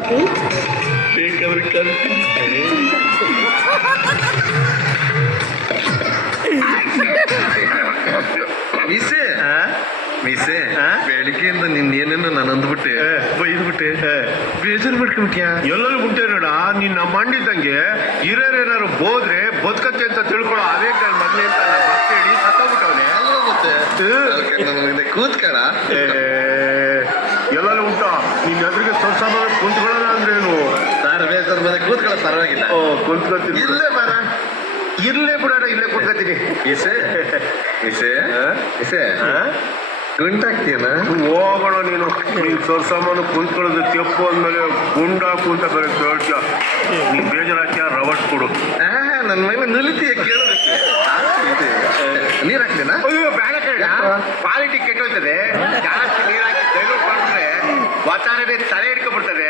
ಬೇಕಾದ್ರೆ ಕಲ್ತೀನಿ ಮೀಸೆ ಮೀಸೆ ಬೆಳಿಗ್ಗೆಯಿಂದ ನಿನ್ನೇನೇನು ನಾನು ಅಂದ್ಬಿಟ್ಟೆ ಬೈದ್ಬಿಟ್ಟೆ ಬೇಜಾರು ಮಾಡ್ಕೊಂಬಿಟ್ಯಾ ಎಲ್ಲರೂ ಬಿಟ್ಟೆ ನೋಡ ನಿನ್ನ ಮಂಡಿದ್ದಂಗೆ ಹಿರಿಯರೇನಾರು ಬೋದ್ರೆ ಬದುಕತ್ತೆ ಅಂತ ತಿಳ್ಕೊಳ್ಳೋ ಅದೇ ಮೊದ್ಲೇ ಅಂತ ನಮ್ಮ ಅತ್ತೆ ಹೇಳಿ ಸತ್ತೋಗ್ಬಿಟ್ಟವನೆ ಮತ್ತೆ ಕೂತ್ಕಣ ಎಲ್ಲರೂ ಉಂಟ ನಿನ್ನ ಎದುರಿಗೆ ಸ್ವಲ್ಪ ಕುಂತ್ಕೊಳ್ಳೋಣ ಅಂದ್ರೇನು ಸರ್ ಬೇಸರ್ ಮನೆ ಕೂತ್ಕೊಳ್ಳೋ ಪರವಾಗಿಲ್ಲ ಕುಂತ್ಕೊತೀನಿ ಇಲ್ಲೇ ಬರ ಇರ್ಲೇ ಬಿಡೋಣ ಇಲ್ಲೇ ಕುಂತ್ಕೊತೀನಿ ಇಸೆ ಇಸೆ ಇಸೆ ಗುಂಟಾಗ್ತೀಯನ ಹೋಗೋಣ ನೀನು ಸ್ವಲ್ಪ ಸಾಮಾನು ಕುಂತ್ಕೊಳ್ಳೋದು ತೆಪ್ಪು ಅಂದ್ಮೇಲೆ ಗುಂಡಾಕು ಅಂತ ಬೇರೆ ಕೇಳ್ತೀಯ ನೀನ್ ಬೇಜಾರಾಕ್ಯ ರವಟ್ ಕೊಡು ನನ್ನ ಮೈನ ನುಲಿತೀಯ ಕೇಳೋದಕ್ಕೆ ನೀರ್ ಹಾಕ್ತೇನಾ ಅಯ್ಯೋ ಬೇಡ ಕೇಳ ಕ್ವಾಲಿಟಿ ಕೆಟ್ಟೋಯ್ತದೆ ಜಾಸ್ತಿ ನೀರ್ ಹಾಕಿ ಡೈಲೂಟ್ ಮಾಡಿದ್ರೆ ವಾತಾವರಣ ತಲೆ ಹಿಡ್ಕೊಬಿಡ್ತದೆ